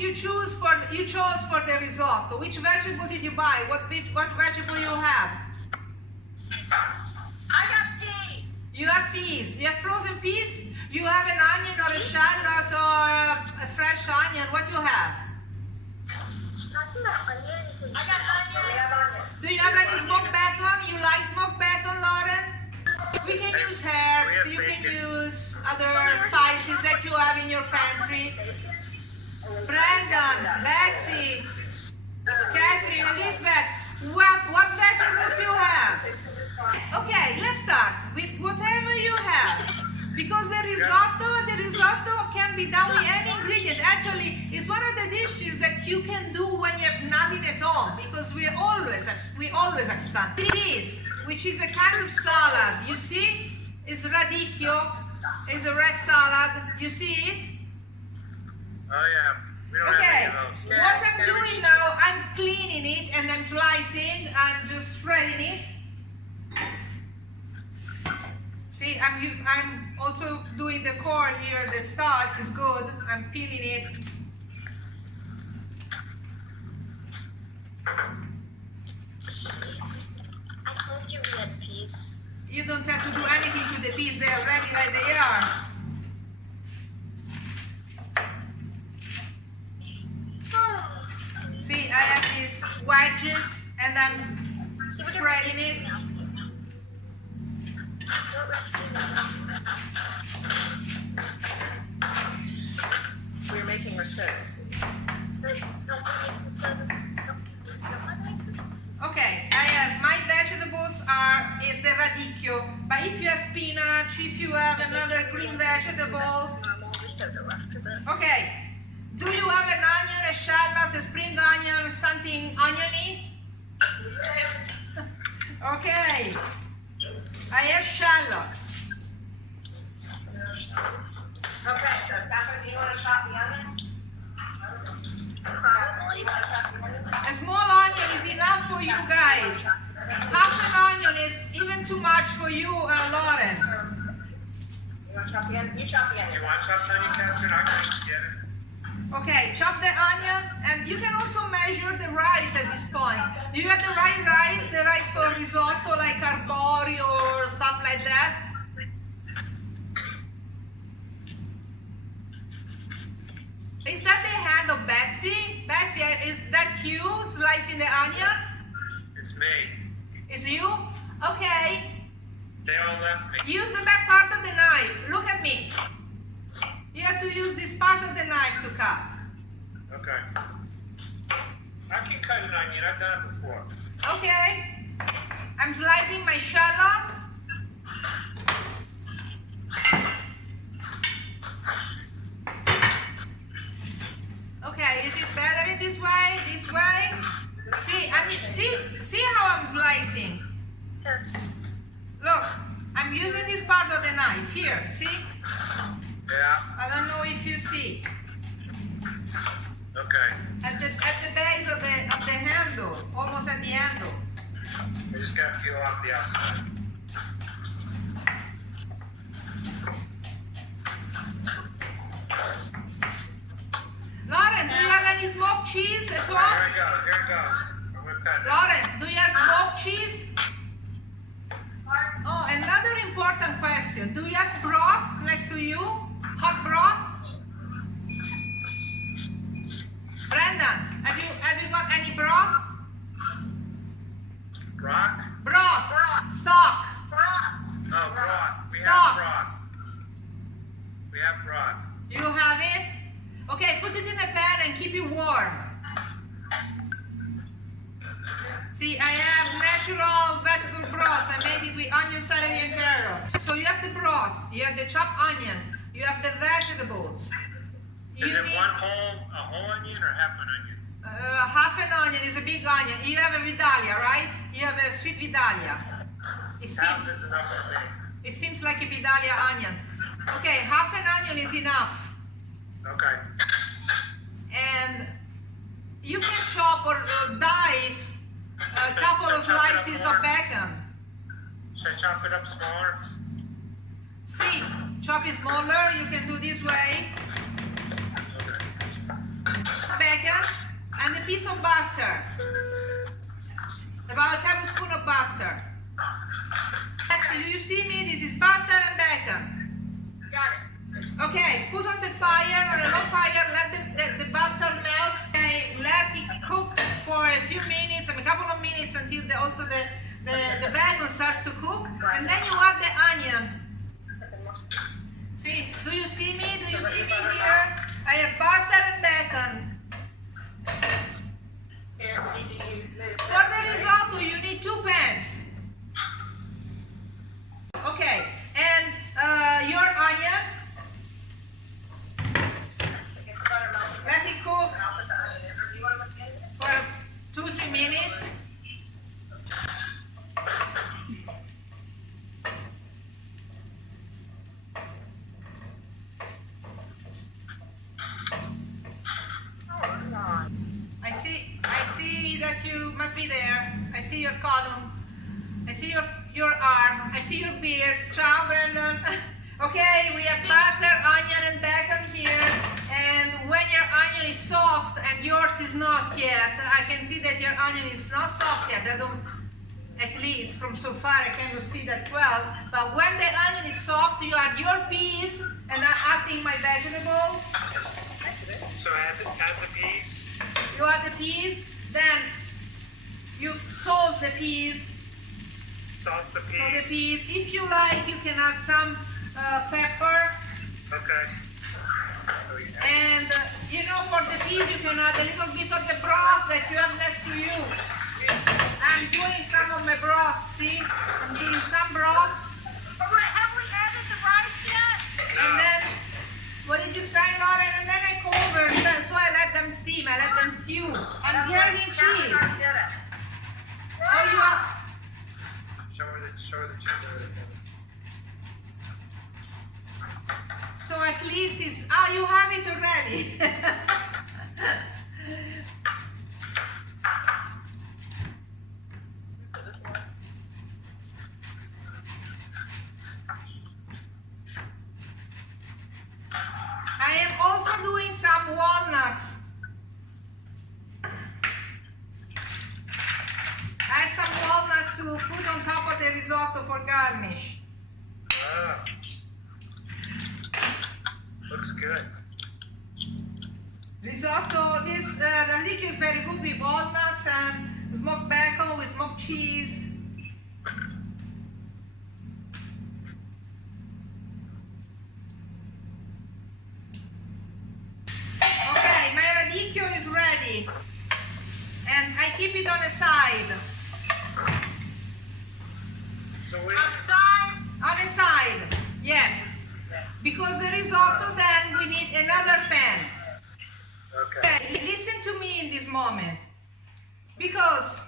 you chose for the risotto? Which vegetable did you buy? What vegetable you have? I got peas. You have peas. You have frozen peas? You have an onion or a shallot or a fresh onion? What you have? I got onion. Do you have any smoked bacon? You like smoked bacon, Lauren? We can use herbs. You can use other spices that you have in your pantry. Brandon, Betsy, Catherine, Elizabeth, what vegetables you have? Okay, let's start with whatever you have. Because the risotto can be done with any ingredient. Actually, it's one of the dishes that you can do when you have nothing at all. Because we always have something. This, which is a kind of salad, you see, is radicchio, is a red salad. You see it? Oh yeah. We don't have any of those. What I'm doing now, I'm cleaning it and I'm slicing. I'm just spreading it. See, I'm also doing the core here. The starch is good. I'm peeling it. I told you we had peas. You don't have to do anything to the peas. They're ready like they are. See, I have these wedges and I'm spreading it. We're making risottos. Okay, I have my vegetables is the radicchio. But if you have spinach, if you have another green vegetable. Okay. Do you have an onion, a shallot, a spring onion, something oniony? Okay. I have shallots. Okay, so Catherine, do you want to chop the onion? A small onion is enough for you guys. Half an onion is even too much for you, Lauren. You want to chop the onion? You chop the onion. You want to chop the onion, Catherine? I can get it. Okay, chop the onion, and you can also measure the rice at this point. Do you have the right rice? The rice for risotto, like arbori or stuff like that? Is that the hand of Betsy? Betsy, is that you slicing the onion? It's me. Is you? Okay. They all left me. Use the back part of the knife. Look at me. You have to use this part of the knife to cut. Okay. I can cut an onion. I've done it before. Okay. I'm slicing my shallot. Okay, is it better this way? This way? See how I'm slicing? Look, I'm using this part of the knife here. See? Yeah. I don't know if you see. Okay. At the base of the handle, almost at the handle. I just got to peel off the outside. Lauren, do you have any smoked cheese at all? Here we go. I'm going to cut it. Lauren, do you have smoked cheese? Oh, another important question. Do you have broth next to you? Hot broth? Brendan, have you got any broth? Broth? Broth. Stock. Oh, broth. We Stop. have broth. We have broth. You have it? Okay, put it in a pan and keep it warm. See, I have natural vegetable broth. I made it with onion, celery, and carrots. So you have the broth, you have the chopped onion, you have the vegetables. Is it a whole onion or half an onion? Half an onion is a big onion. You have a Vidalia, right? You have a sweet Vidalia. Half is enough for me. It seems like a Vidalia onion. Okay, half an onion is enough. Okay. And you can chop or dice a couple of slices of bacon. Should I chop it up smaller? See, chop it smaller. You can do this way. Okay. piece of butter. About a tablespoon of butter. That's it. Do you see me? This is butter and bacon. Got it. Okay, put on the fire, on a low fire, let the butter melt. Okay, let it cook for a few minutes, a couple of minutes until the bacon starts to cook. And then you add the onion. See, do you see me? Do you see me here? I have butter and bacon. For the risotto, you need 2 pans. Okay, and your onion. Let it cook for 2-3 minutes. I see that you must be there. I see your column. I see your arm. I see your beard. Ciao, Brandon. Okay, we have butter, onion, and bacon here. And when your onion is soft and yours is not yet, I can see that your onion is not soft yet. At least from so far, I cannot see that well. But when the onion is soft, you add your peas, and I'm adding my vegetables. So add the peas. You add the peas, then you salt the peas. Salt the peas. So the peas, if you like, you can add some pepper. Okay. And you know, for the peas, you can add a little bit of the broth that you have next to you. I'm doing some of my broth. See, I'm doing some broth. Have we added the rice yet? And then, what did you say, Lauren? And then I cover them, so I let them steam. I let them stew. I'm grating cheese. Oh, you are. Show her the cheese. So at least it's, you have it already. I am also doing some walnuts. I have some walnuts to put on top of the risotto for garnish. Ah. Looks good. Risotto, this radicchio is very good with walnuts and smoked bacon with smoked cheese. Okay, my radicchio is ready. And I keep it on the side. So On the side, yes. Because the risotto, then we need another pan. Okay, listen to me in this moment. Because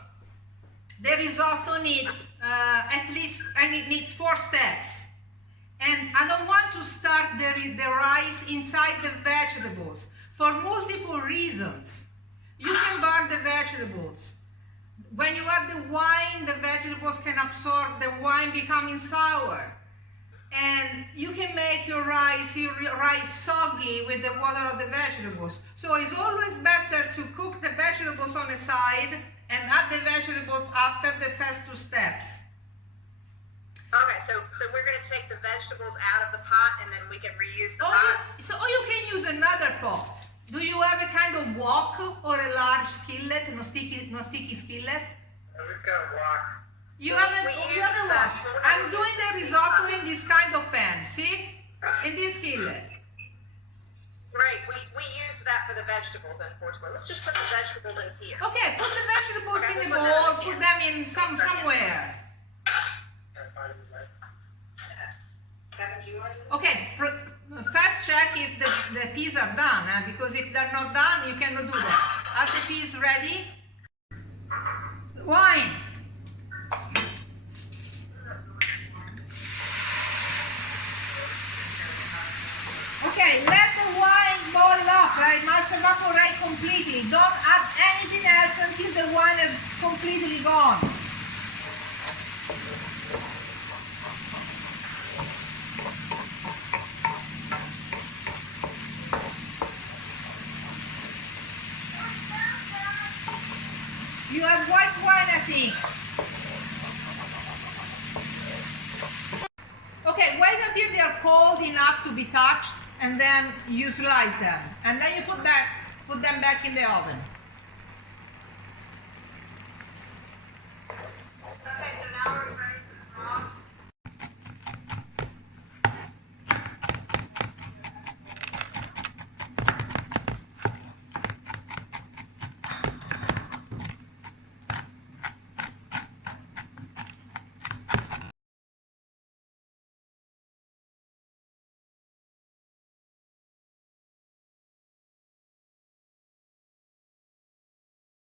the risotto needs at least, and it needs 4 steps. And I don't want to start the rice inside the vegetables for multiple reasons. You can burn the vegetables. When you add the wine, the vegetables can absorb the wine becoming sour. And you can make your rice soggy with the water of the vegetables. So it's always better to cook the vegetables on the side and add the vegetables after the first 2 steps. Okay, so we're going to take the vegetables out of the pot and then we can reuse the pot? Or you can use another pot. Do you have a kind of wok or a large skillet, no sticky skillet? we've got a wok. You have a wok. I'm doing the risotto in this kind of pan, see? In this skillet. Right, we used that for the vegetables, unfortunately. Let's just put the vegetables in here. Okay, put the vegetables in the bowl, put them in somewhere. Okay, first check if the peas are done, because if they're not done, you cannot do that. Are the peas ready? Wine. Okay, let the wine boil up. It must evaporate completely. Don't add anything else until the wine is completely gone. You have white wine, I think. Okay, wait until they are cold enough to be touched, and then you slice them, and then you put them back in the oven.